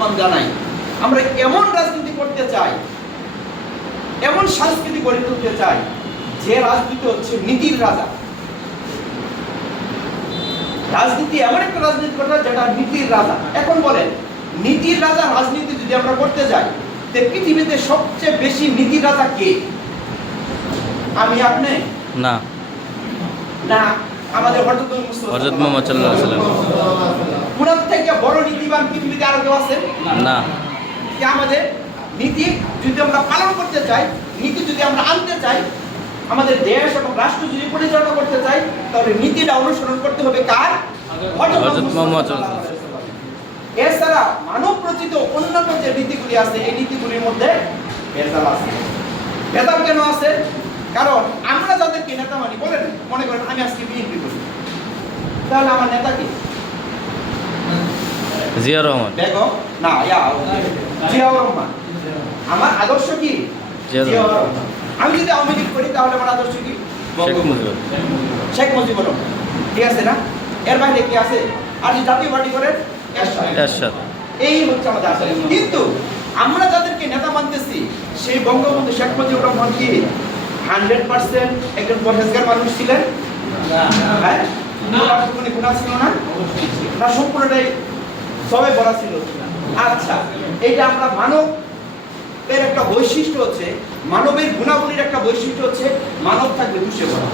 আহ্বান জানাই, আমরা এমন রাজনীতি করতে চাই, এমন সংস্কৃতি গড়ে তুলতে চাই যে রাজনীতি হচ্ছে নীতির রাজা। রাজনীতি এমন একটা রাজনীতি করতে যেটা নীতির রাজা। এখন বলেন, নীতির রাজা রাজনীতি যদি আমরা করতে যাই, তো পৃথিবীতে সবচেয়ে বেশি নীতির রাজা কে? আমি, আপনি? না, না, আমাদের হযরত মুহাম্মদ সাল্লাল্লাহু আলাইহি ওয়াসাল্লাম। উনার থেকে বড় নীতিবান পৃথিবীতে আর কেউ আছে? না। যে আমাদের নীতি যদি আমরা পালন করতে চাই, নীতি যদি আমরা আনতে চাই, আমাদের দেশ এবং রাষ্ট্র যদি পরিচালনা করতে চাই, তাহলে নীতিটা অনুসরণ করতে হবে কার? হযরত মুহাম্মদ সাল্লাল্লাহু আলাইহি ওয়াসাল্লাম। এছাড়া মানব রচিত অন্যান্য যে নীতিগুলি আছে, এই নীতিগুলির মধ্যে ভেজাল আছে। ভেজাল কেন আছে? কারণ আমরা যাদেরকে নেতা মানি, বলেন, মনে করেন আমি আজকে বিএনপি করি, তাহলে আমার নেতা কি? জিয়া রহমান। বেগম না, জিয়াউর রহমান। আমার আদর্শ কি? জিয়াউর রহমান। আমি যদি আওয়ামী লীগ করি, তাহলে আমার আদর্শ কি? শেখ মুজিবুর রহমান। ঠিক আছে না? এর বাইরে কি আছে? আর যদি জাতীয় পার্টি করেন, এরশাদ। এই হচ্ছে আমাদের আসলে। কিন্তু আমরা যাদেরকে নেতা মানতেছি, সেই বঙ্গবন্ধু শেখ মুজিবুর রহমান কি 100% একজন পরহেজগার মানুষ ছিলেন? হ্যাঁ, কোনো গুনাহ ছিল না? না, সম্পূর্ণটাই সবাই বলা ছিল। আচ্ছা, এইটা আমরা মানবের একটা বৈশিষ্ট্য হচ্ছে, মানবের গুণাবলীর একটা বৈশিষ্ট্য হচ্ছে মানব থাকবে দুষে ভরা।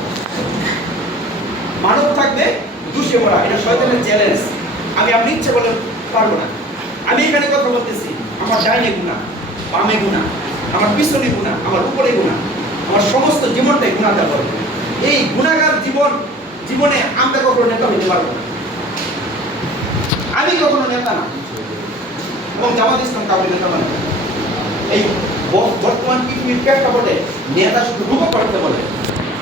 মানব থাকবে দুষে ভরা। এটা শয়তানের চ্যালেঞ্জ। আমি আপনি ইচ্ছে বলে পারবো না। আমি এখানে কথা বলতেছি, আমার ডাইনে গুনাহ, বামে গুনাহ, আমার পিছনে গুনাহ, আমার উপরে গুনাহ, আমার সমস্ত জীবনটাই গুনাহটা বলে। এই গুনাহগার জীবনে আমরা কখনো নেতা হতে পারবো না। আমি কখনো নেতা না, এবং জামাত ইসলাম কাউকে নেতা মানে। এই বর্তমান পৃথিবীর প্রেক্ষাপটে নেতা শুধু রূপ করতে বলে,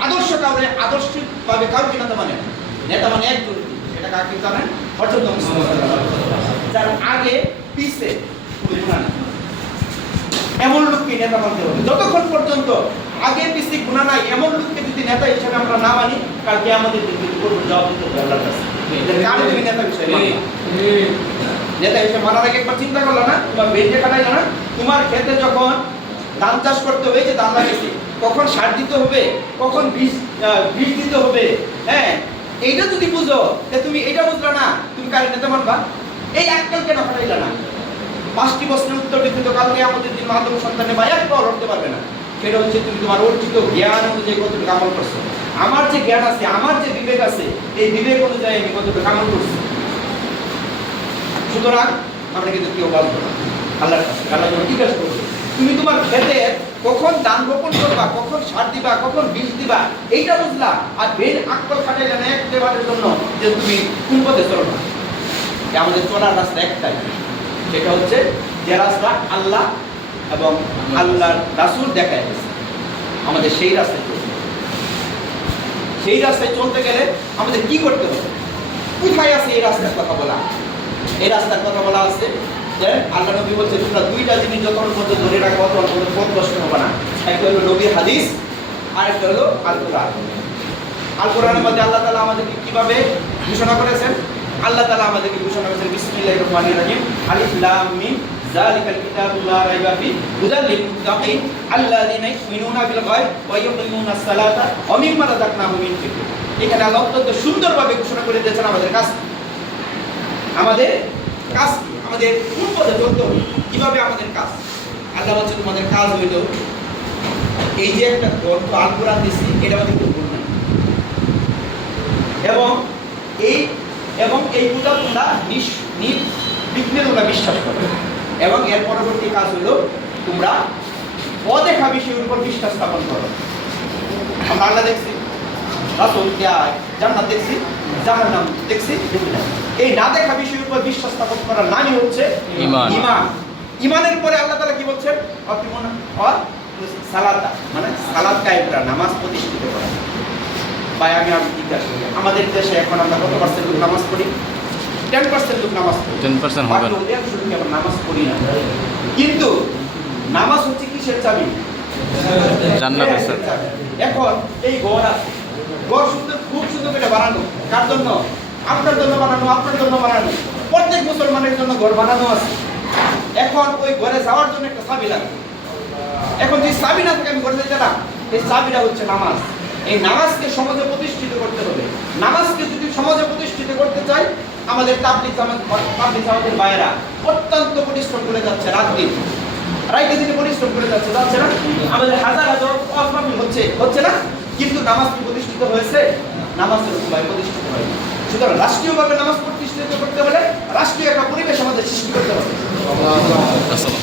আদর্শ কাউকে আদর্শিকভাবে কাউকে নেতা মানে। নেতা মানে একজন, সেটা কাকে জানেন? হযরত মুহাম্মদ সাল্লাল্লাহু আলাইহি ওয়াসাল্লাম। যার আগে পিছে কোনো গুনাহ নেই, এমন লোককে নেতা মানতে হবে। যতক্ষণ পর্যন্ত আগে পিছে গুনাহ নাই, এমন লোককে যদি নেতা হিসেবে আমরা না মানি, কালকে আমাদের দিকে জবাব দিতে হবে আল্লাহর কাছে। কারণ তুমি নেতা হিসেবে নেতা হিসেবে মানার আগে একবার চিন্তা করলো না? তোমার বেঁচে কাটাইলো না? তোমার ক্ষেতে যখন ধান চাষ করতে হবে, যে ধান লাগিয়েছে, কখন সার দিতে হবে, কখন বীজ দিতে হবে, হ্যাঁ, এইটা যদি বুঝো, তুমি এটা বুঝলো না, তুমি কার নেতা মানবা? এই আজকাল কেন হারাইলা না? 5টি প্রশ্নের উত্তর দিতে তো কালকে আমাদের দিন মাধ্যম সন্তানে বা এক পাওয়ার উঠতে পারবে না। সেটা হচ্ছে তুমি তোমার অর্জিত জ্ঞান অনুযায়ী কতটুকু আমল করছো। আমার যে জ্ঞান আছে, আমার যে বিবেক আছে, এই বিবেক অনুযায়ী আমি কতটুকু আমল করছি। সুতরাং আমরা কিন্তু কেউ বাঁচবো না। আল্লাহ তোমার জিজ্ঞাসা করবে, তুমি তোমার ক্ষেতে কখন ধান রোপণ করবা, কখন সার দিবা, কখন বীজ দিবা, এইটা বুঝলা। আর বের আকল খাটাইলে না একবারের জন্য যে তুমি কোন পথে চলো না। আমাদের চলার রাস্তা একটাই, সেটা হচ্ছে যে রাস্তা আল্লাহ এবং আল্লাহর রাসূল দেখায় গেছে, আমাদের সেই রাস্তায় চলতে। সেই রাস্তায় চলতে গেলে আমাদের কি করতে হবে? কোথায় আছে এই রাস্তার কথা বলা? এই রাস্তার কথা বলা আছে যে আল্লাহ নবী বলছে, তোমরা দুইটা জিনিস যতক্ষণ পর্যন্ত ধরে রাখো ততক্ষণ পর্যন্ত পথ নষ্ট হবে না। একটা হলো নবীর হাদিস, আর একটা হলো আল কোরআন। আল কোরআনের মধ্যে আল্লাহ তাআলা আমাদেরকে কিভাবে ঘোষণা করেছেন? আল্লাহ তাআলা আমাদেরকে ঘোষণা করেছেন, বিসমিল্লাহির রহমানির রহিম, আলিফ লাম মিম যালিকাল কিতাবু লা রাইবা ফি হুদাল লিল মুত্তাকিন আল্লাযিনা ইউমিনুনা বিল গায়ব ওয়া ইউকিমুনাস সালাতা ওয়া মিম্মা রাযাকনাহুম ইউনফিকুন। এখানে আল্লাহ অত্যন্ত সুন্দরভাবে ঘোষণা করে দিয়েছেন আমাদের কাজ, আমাদের কোন পথে চলতে হবে, কিভাবে আমাদের কাজ। আল্লাহ বলছে, তোমাদের কাজ হইল এই যে একটা গ্রন্থ আল কোরআন দিচ্ছি, এটা আমাদের কেউ ভুল নাই, এবং এই পূজা তোমরা নির্বিঘ্নে তোমরা বিশ্বাস করো। এবং এর পরবর্তী কাজ হলো তোমরা অদেখা বিষয়ের উপর বিশ্বাস স্থাপন করো। আমরা আল্লাহ দেখছি, রাসূল দেয়, জান্নাত দেখছি, জাহান্নাম দেখছি, এই না দেখা বিষয়ের উপর বিশ্বাস স্থাপন করার নামই হচ্ছে ঈমান। ঈমানের পরে আল্লাহ তাআলা কি বলছেন? সালাতা, মানে সালাত কায়েম করা, নামাজ প্রতিষ্ঠিত করা। ভাই, আমি জিজ্ঞাসা করি, আমাদের দেশে এখন আমরা কত পার্সেন্ট লোক নামাজ পড়ি? 10% লোক নামাজ পড়ি, 10% হবে না। আমরা নামাজ পড়ি না। কিন্তু নামাজ হচ্ছে কিসের চাবি? জান্নাতের চাবি। এখন এই ঘর আছে, ঘর সুন্দর, খুব সুন্দর করে বানানো, কার জন্য? আপনার জন্য বানানো, আপনার জন্য বানানো। প্রত্যেক মুসলমানের জন্য ঘর বানানো আছে। এখন ওই ঘরে যাওয়ার জন্য একটা চাবি লাগবে। এখন যে চাবি না থাকে আমি ঘরে যেতে না, এই চাবিটা হচ্ছে নামাজ। এই নামাজকে সমাজে প্রতিষ্ঠিত করতে হবে। নামাজকে যদি সমাজে প্রতিষ্ঠিত করতে চাই, আমাদের তাবলিগ জামাতের ভাইয়েরা অত্যন্ত পরিশ্রম করে যাচ্ছে, রাত দিন রাইতে দিনে পরিশ্রম করে যাচ্ছে না? আমাদের হাজার হাজার ওয়াজ মাহফিল হচ্ছে না? কিন্তু নামাজ কি প্রতিষ্ঠিত হয়েছে? নামাজের উপায় প্রতিষ্ঠিত হয়নি। সুতরাং রাষ্ট্রীয়ভাবে নামাজ প্রতিষ্ঠিত করতে হলে রাষ্ট্রীয় একটা পরিবেশ আমাদের সৃষ্টি করতে হবে। আসসালাম।